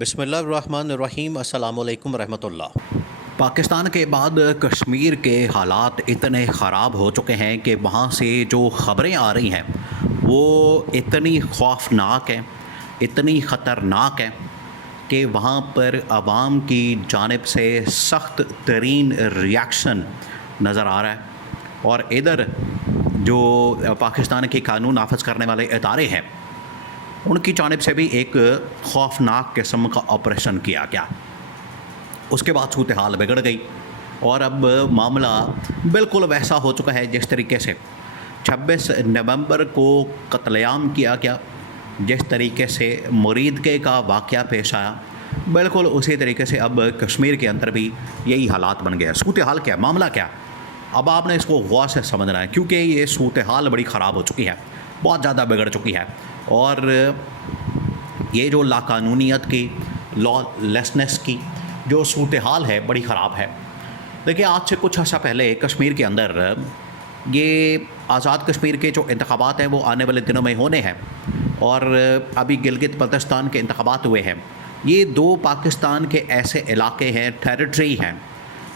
بسم اللہ الرحمن الرحیم، السلام علیکم ورحمۃ اللہ۔ پاکستان کے بعد کشمیر کے حالات اتنے خراب ہو چکے ہیں کہ وہاں سے جو خبریں آ رہی ہیں وہ اتنی خوفناک ہیں، اتنی خطرناک ہیں کہ وہاں پر عوام کی جانب سے سخت ترین ریاکشن نظر آ رہا ہے، اور ادھر جو پاکستان کے قانون نافذ کرنے والے ادارے ہیں ان کی جانب سے بھی ایک خوفناک قسم کا آپریشن کیا گیا۔ اس کے بعد صورتحال بگڑ گئی اور اب معاملہ بالکل ویسا ہو چکا ہے جس طریقے سے 26 نومبر کو قتل عام کیا گیا، جس طریقے سے مریدکے کا واقعہ پیش آیا، بالکل اسی طریقے سے اب کشمیر کے اندر بھی یہی حالات بن گیا۔ صورتحال کیا، معاملہ کیا، اب آپ نے اس کو غور سے سمجھنا ہے، کیونکہ یہ صورتحال بڑی خراب ہو چکی ہے، بہت زیادہ بگڑ چکی ہے، اور یہ جو لاقانونیت کی، لا لیسنس کی جو صورتحال ہے بڑی خراب ہے۔ دیکھیں، آج سے کچھ عرصہ پہلے کشمیر کے اندر یہ آزاد کشمیر کے جو انتخابات ہیں وہ آنے والے دنوں میں ہونے ہیں، اور ابھی گلگت بلتستان کے انتخابات ہوئے ہیں۔ یہ دو پاکستان کے ایسے علاقے ہیں، ٹیریٹری ہیں،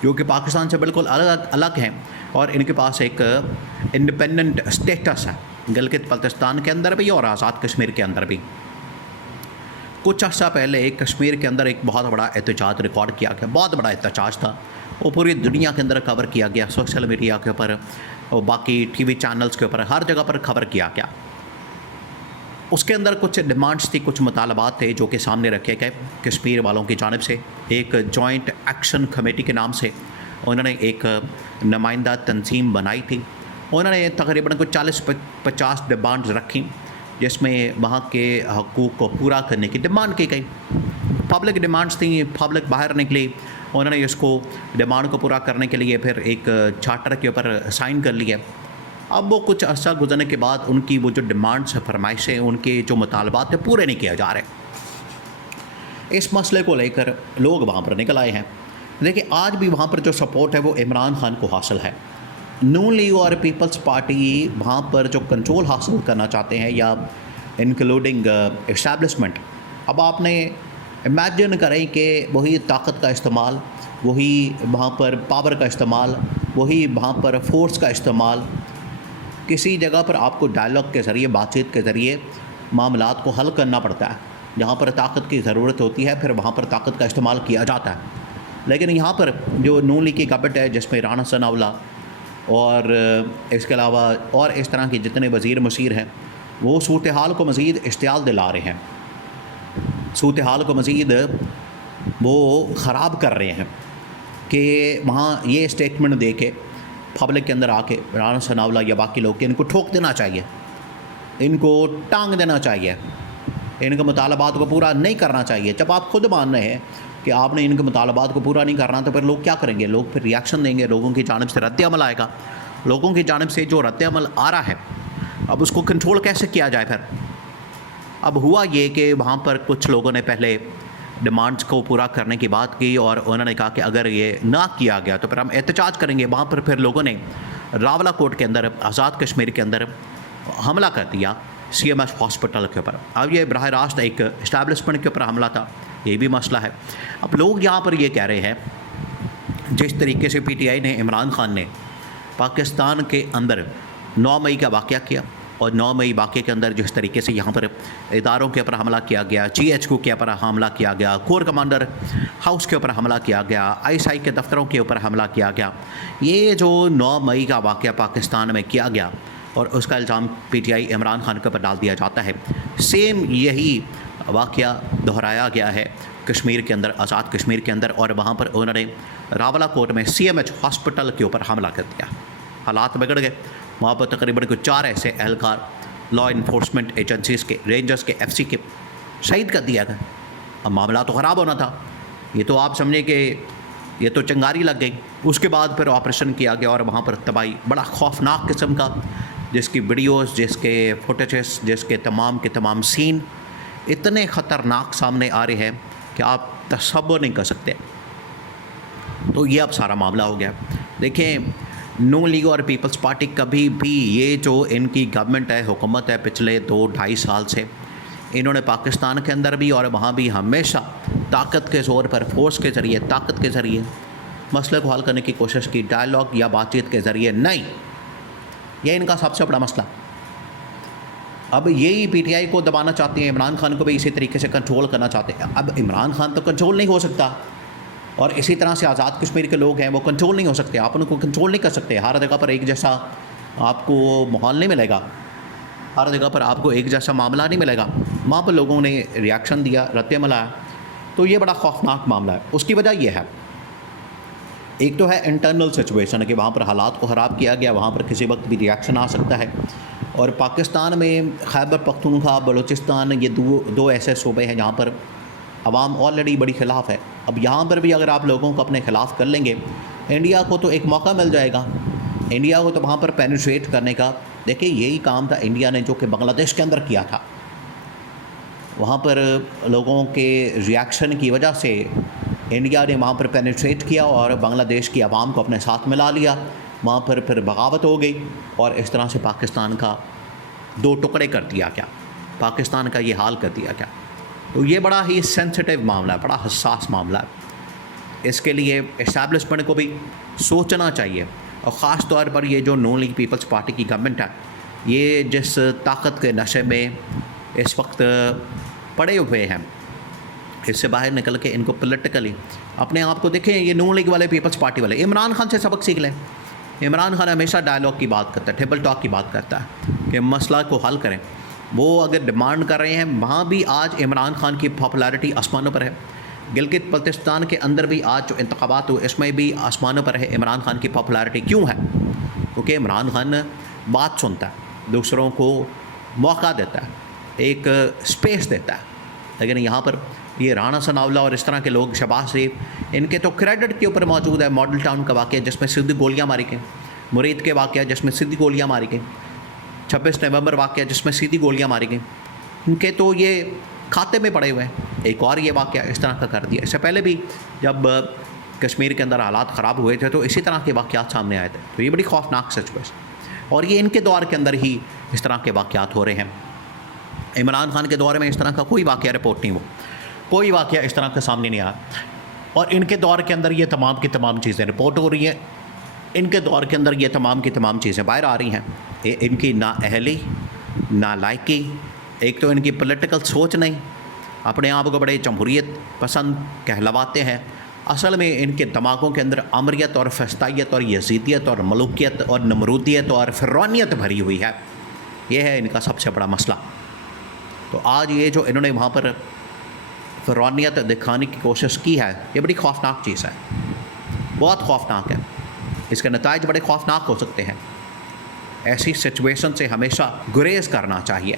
جو کہ پاکستان سے بالکل الگ ہیں، اور ان کے پاس ایک انڈیپینڈنٹ اسٹیٹس ہے، گلگت بلتستان کے اندر بھی اور آزاد کشمیر کے اندر بھی۔ کچھ عرصہ پہلے کشمیر کے اندر ایک بہت بڑا احتجاج ریکارڈ کیا گیا، بہت بڑا احتجاج تھا، وہ پوری دنیا کے اندر کور کیا گیا، سوشل میڈیا کے اوپر اور باقی ٹی وی چینلز کے اوپر ہر جگہ پر کور کیا گیا۔ اس کے اندر کچھ ڈیمانڈز تھی، کچھ مطالبات تھے جو کہ سامنے رکھے گئے کشمیر والوں کی جانب سے۔ ایک جوائنٹ ایکشن کمیٹی کے نام سے انہوں نے ایک نمائندہ تنظیم بنائی تھی، انہوں نے تقریباً کچھ 40-50 ڈیمانڈز رکھیں، جس میں وہاں کے حقوق کو پورا کرنے کی ڈیمانڈ کی گئی۔ پبلک ڈیمانڈز تھیں، پبلک باہر نکلی، انہوں نے اس کو ڈیمانڈ کو پورا کرنے کے لیے پھر ایک چارٹر کے اوپر سائن کر لیا۔ اب وہ کچھ عرصہ گزرنے کے بعد ان کی وہ جو ڈیمانڈز، فرمائشیں، ان کے جو مطالبات تھے پورے نہیں کیا جا رہے۔ اس مسئلے کو لے کر لوگ وہاں پر نکل آئے ہیں۔ دیکھیں، آج بھی وہاں پر جو سپورٹ ہے وہ عمران خان کو حاصل ہے۔ نون لیگ اور پیپلز پارٹی وہاں پر جو کنٹرول حاصل کرنا چاہتے ہیں، یا انکلوڈنگ اسٹیبلشمنٹ۔ اب آپ نے امیجن کریں کہ وہی طاقت کا استعمال، وہی وہاں پر پاور کا استعمال، وہی وہاں پر فورس کا استعمال، کسی جگہ پر آپ کو ڈائلاگ کے ذریعے، بات چیت کے ذریعے معاملات کو حل کرنا پڑتا ہے۔ جہاں پر طاقت کی ضرورت ہوتی ہے پھر وہاں پر طاقت کا استعمال کیا جاتا ہے۔ لیکن یہاں پر جو نون لیگ کی گورنمنٹ ہے، جس میں رانا ثناءاللہ اور اس کے علاوہ اور اس طرح کے جتنے وزیر مشیر ہیں، وہ صورتحال کو مزید اشتعال دلا رہے ہیں، صورتحال کو مزید وہ خراب کر رہے ہیں، کہ وہاں یہ اسٹیٹمنٹ دے کے پبلک کے اندر آ کے رانا ثناءاللہ یا باقی لوگ کہ ان کو ٹھوک دینا چاہیے، ان کو ٹانگ دینا چاہیے، ان کے مطالبات کو پورا نہیں کرنا چاہیے۔ جب آپ خود مان رہے ہیں کہ آپ نے ان کے مطالبات کو پورا نہیں کرنا، تو پھر لوگ کیا کریں گے؟ لوگ پھر ریاکشن دیں گے، لوگوں کی جانب سے رد عمل آئے گا، لوگوں کی جانب سے جو رد عمل آ رہا ہے اب اس کو کنٹرول کیسے کیا جائے؟ پھر اب ہوا یہ کہ وہاں پر کچھ لوگوں نے پہلے ڈیمانڈز کو پورا کرنے کی بات کی، اور انہوں نے کہا کہ اگر یہ نہ کیا گیا تو پھر ہم احتجاج کریں گے۔ وہاں پر پھر لوگوں نے راولہ کوٹ کے اندر، آزاد کشمیر کے اندر حملہ کر دیا CMS ہاسپٹل کے اوپر۔ اب یہ براہ راست ایک اسٹیبلشمنٹ کے اوپر حملہ تھا، یہ بھی مسئلہ ہے۔ اب لوگ یہاں پر یہ کہہ رہے ہیں، جس طریقے سے PTI نے، عمران خان نے پاکستان کے اندر 9 مئی کا واقعہ کیا، اور 9 مئی واقعے کے اندر جس طریقے سے یہاں پر اداروں کے اوپر حملہ کیا گیا، GHQ کے اوپر حملہ کیا گیا، کور کمانڈر ہاؤس کے اوپر حملہ کیا گیا، ISI کے دفتروں کے اوپر حملہ کیا گیا، یہ جو 9 مئی کا واقعہ پاکستان میں کیا گیا اور اس کا الزام PTI عمران خان کے اوپر ڈال دیا جاتا ہے، سیم یہی واقعہ دہرایا گیا ہے کشمیر کے اندر، آزاد کشمیر کے اندر، اور وہاں پر انہوں نے راولہ کوٹ میں CMH ہاسپٹل کے اوپر حملہ کر دیا۔ حالات بگڑ گئے، وہاں پر تقریباً کوئی 4 ایسے اہلکار لا انفورسمنٹ ایجنسیز کے، رینجرز کے، FC کے شہید کر دیا گیا۔ اب معاملہ تو خراب ہونا تھا، یہ تو آپ سمجھیں کہ یہ تو چنگاری لگ گئی۔ اس کے بعد پھر آپریشن کیا گیا، اور وہاں پر تباہی، بڑا خوفناک قسم کا، جس کی ویڈیوز، جس کے فوٹیجز، جس کے تمام سین اتنے خطرناک سامنے آ رہے ہیں کہ آپ تصور نہیں کر سکتے۔ تو یہ اب سارا معاملہ ہو گیا۔ دیکھیں، نون لیگ اور پیپلز پارٹی کبھی بھی، یہ جو ان کی گورنمنٹ ہے، حکومت ہے پچھلے 2-2.5 سال سے، انہوں نے پاکستان کے اندر بھی اور وہاں بھی ہمیشہ طاقت کے زور پر، فورس کے ذریعے، طاقت کے ذریعے مسئلے کو حل کرنے کی کوشش کی، ڈائلاگ یا بات چیت کے ذریعے نہیں۔ یہ ان کا سب سے بڑا مسئلہ۔ اب یہی پی ٹی آئی کو دبانا چاہتے ہیں، عمران خان کو بھی اسی طریقے سے کنٹرول کرنا چاہتے ہیں۔ اب عمران خان تو کنٹرول نہیں ہو سکتا، اور اسی طرح سے آزاد کشمیر کے لوگ ہیں وہ کنٹرول نہیں ہو سکتے، آپ ان کو کنٹرول نہیں کر سکتے۔ ہر جگہ پر ایک جیسا آپ کو ماحول نہیں ملے گا، ہر جگہ پر آپ کو ایک جیسا معاملہ نہیں ملے گا۔ وہاں پر لوگوں نے ریاکشن دیا، رد عمل آیا، تو یہ بڑا خوفناک معاملہ ہے۔ اس کی وجہ یہ ہے، ایک تو ہے انٹرنل سچویشن کہ وہاں پر حالات کو خراب کیا گیا، وہاں پر کسی وقت بھی ریاکشن آ سکتا ہے۔ اور پاکستان میں خیبر پختونخوا، بلوچستان، یہ دو ایسے صوبے ہیں جہاں پر عوام آلریڈی بڑی خلاف ہے۔ اب یہاں پر بھی اگر آپ لوگوں کو اپنے خلاف کر لیں گے، انڈیا کو تو ایک موقع مل جائے گا، انڈیا کو تو وہاں پر پینیٹریٹ کرنے کا۔ دیکھیں یہی کام تھا انڈیا نے جو کہ بنگلہ دیش کے اندر کیا تھا، وہاں پر لوگوں کے ریاکشن کی وجہ سے انڈیا نے وہاں پر پینیٹریٹ کیا اور بنگلہ دیش کی عوام کو اپنے ساتھ ملا لیا، وہاں پر پھر بغاوت ہو گئی، اور اس طرح سے پاکستان کا دو ٹکڑے کر دیا گیا، پاکستان کا یہ حال کر دیا گیا۔ تو یہ بڑا ہی سینسٹیو معاملہ ہے، بڑا حساس معاملہ ہے۔ اس کے لیے اسٹیبلشمنٹ کو بھی سوچنا چاہیے، اور خاص طور پر یہ جو نون لیگ پیپلز پارٹی کی گورنمنٹ ہے، یہ جس طاقت کے نشے میں اس وقت پڑے ہوئے ہیں، اس سے باہر نکل کے ان کو پولیٹیکلی اپنے آپ کو دیکھیں۔ یہ نون لیگ والے، پیپلز پارٹی والے عمران خان سے سبق سیکھ لیں۔ عمران خان ہمیشہ ڈائلاگ کی بات کرتا ہے، ٹیبل ٹاک کی بات کرتا ہے کہ مسئلہ کو حل کریں۔ وہ اگر ڈیمانڈ کر رہے ہیں، وہاں بھی آج عمران خان کی پاپولیرٹی آسمانوں پر ہے۔ گلگت بلتستان کے اندر بھی آج جو انتخابات ہوئے، اس میں بھی آسمانوں پر ہے عمران خان کی پاپولیرٹی۔ کیوں ہے؟ کیونکہ عمران خان بات سنتا ہے، دوسروں کو موقع دیتا ہے، ایک سپیس دیتا ہے۔ لیکن یہاں پر یہ رانا ثناءاللہ اور اس طرح کے لوگ، شہباز شریف، ان کے تو کریڈٹ کے اوپر موجود ہے۔ ماڈل ٹاؤن کا واقعہ جس میں سیدھی گولیاں ماری گئیں، مرید کے واقعہ جس میں سیدھی گولیاں ماری گئیں، 26 نومبر واقعہ جس میں سیدھی گولیاں ماری گئیں، ان کے تو یہ کھاتے میں پڑے ہوئے ہیں۔ ایک اور یہ واقعہ اس طرح کا کر دیا۔ اس سے پہلے بھی جب کشمیر کے اندر حالات خراب ہوئے تھے تو اسی طرح کے واقعات سامنے آئے تھے۔ تو یہ بڑی خوفناک سچویشن، اور یہ ان کے دور کے اندر ہی اس طرح کے واقعات ہو رہے ہیں۔ عمران خان کے دور میں اس طرح کا کوئی واقعہ رپورٹ نہیں ہوا، کوئی واقعہ اس طرح کا سامنے نہیں آیا، اور ان کے دور کے اندر یہ تمام کی تمام چیزیں رپورٹ ہو رہی ہیں۔ ان کے دور کے اندر یہ تمام کی تمام چیزیں باہر آ رہی ہیں۔ ان کی نااہلی، نالائقی، ایک تو ان کی پولیٹیکل سوچ نہیں، اپنے آپ کو بڑے جمہوریت پسند کہلواتے ہیں، اصل میں ان کے دماغوں کے اندر امریت اور فسطائیت اور یزیدیت اور ملوکیت اور نمرودیت اور فرعونیت بھری ہوئی ہے۔ یہ ہے ان کا سب سے بڑا مسئلہ۔ تو آج یہ جو انہوں نے وہاں پر فرعونیت دکھانے کی کوشش کی ہے، یہ بڑی خوفناک چیز ہے، بہت خوفناک ہے۔ اس کے نتائج بڑے خوفناک ہو سکتے ہیں۔ ایسی سچویشن سے ہمیشہ گریز کرنا چاہیے۔